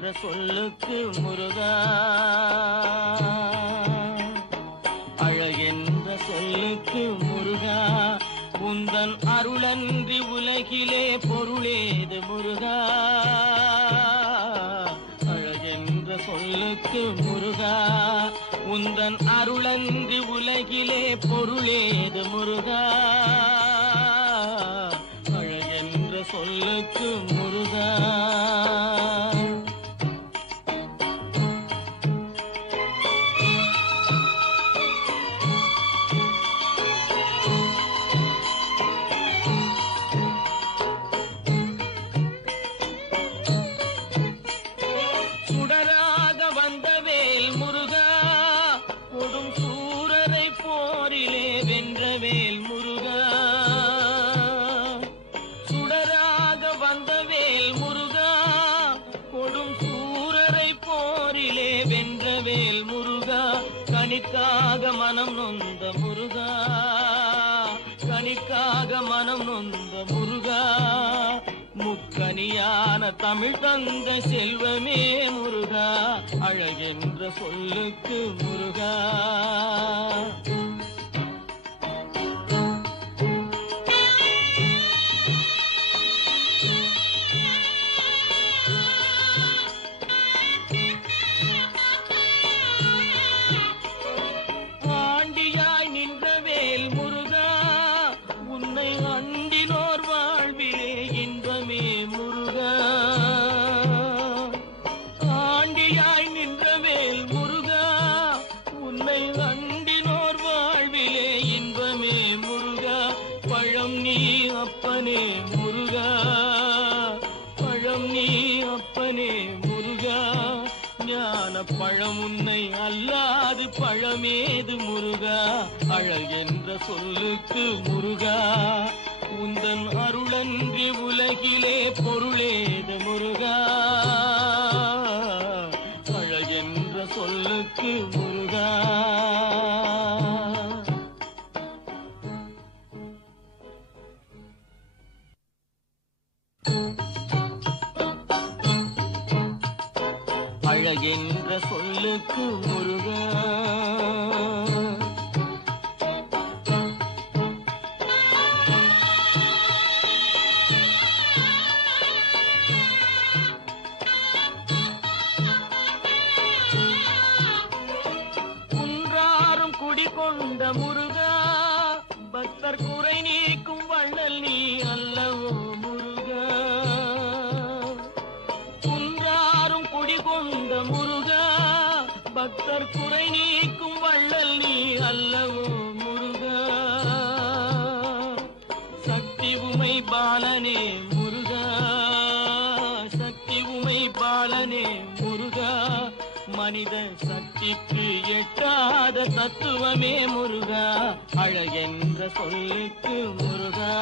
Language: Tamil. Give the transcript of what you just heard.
என்ற சொல்லுக்கு முருகா, அழகென்ற சொல்லுக்கு முருகா, உந்தன் அருளன்றி உலகிலே பொருளேது முருகா. அழகென்ற சொல்லுக்கு முருகா, உந்தன் அருளன்றி உலகிலே பொருளேது முருகா. அழகென்ற சொல்லுக்கு முருகா. சுடராக வந்த வேல் முருகா, கொடும் சூரரை போரிலே வென்ற வேல் முருகா. சுடராக வந்த வேல் முருகா, கொடும் சூரரை போரிலே வென்ற வேல் முருகா. கனிக்காக மனம் நொந்த முருகா, கனிக்காக மனம் நொந்த முருகா. முக்கனியான தமிழ் தந்த செல்வமே முருகா, அழகென்ற சொல்லுக்கு முருகா. ஆண்டியாய் நின்ற வேல் முருகா, உன்னை அண்டினோர் வாழ்விலே இன்பமே முருகா. ஆண்டியாய் நின்ற வேல் முருகா, உன்னை அண்டினோர் வாழ்விலே இன்பமே முருகா. பழம் நீ அப்பனே முருகா, பழம் நீ அப்பனே முருகா. ஞான பழம் உன்னை அல்லாது பழமேது முருகா. அழகென்ற சொல்லுக்கு முருகா, உந்தன் அருளன்றி உலகிலே பொருளேது முருகா. அழகென்ற சொல்லுக்கு முருகா. அழகென்ற சொல்லுக்கு முருகா. குன்றாரும் குடிகொண்ட முருகா, பக்தர் குறை நீக்கும் வள்ளல் நீ அல்லவோ முருகா. குன்றாரும் குடிகொண்ட முருகா, பக்தர் குறை நீக்கும் வள்ளல் நீ அல்லவோ முருகா. சக்தி உமை பாலனே முருகா, சக்தி உமை பாலனே முருகா. மனித சக்திக்கு எட்டாத தத்துவமே முருகா. அழகென்ற சொல்லுக்கு முருகா.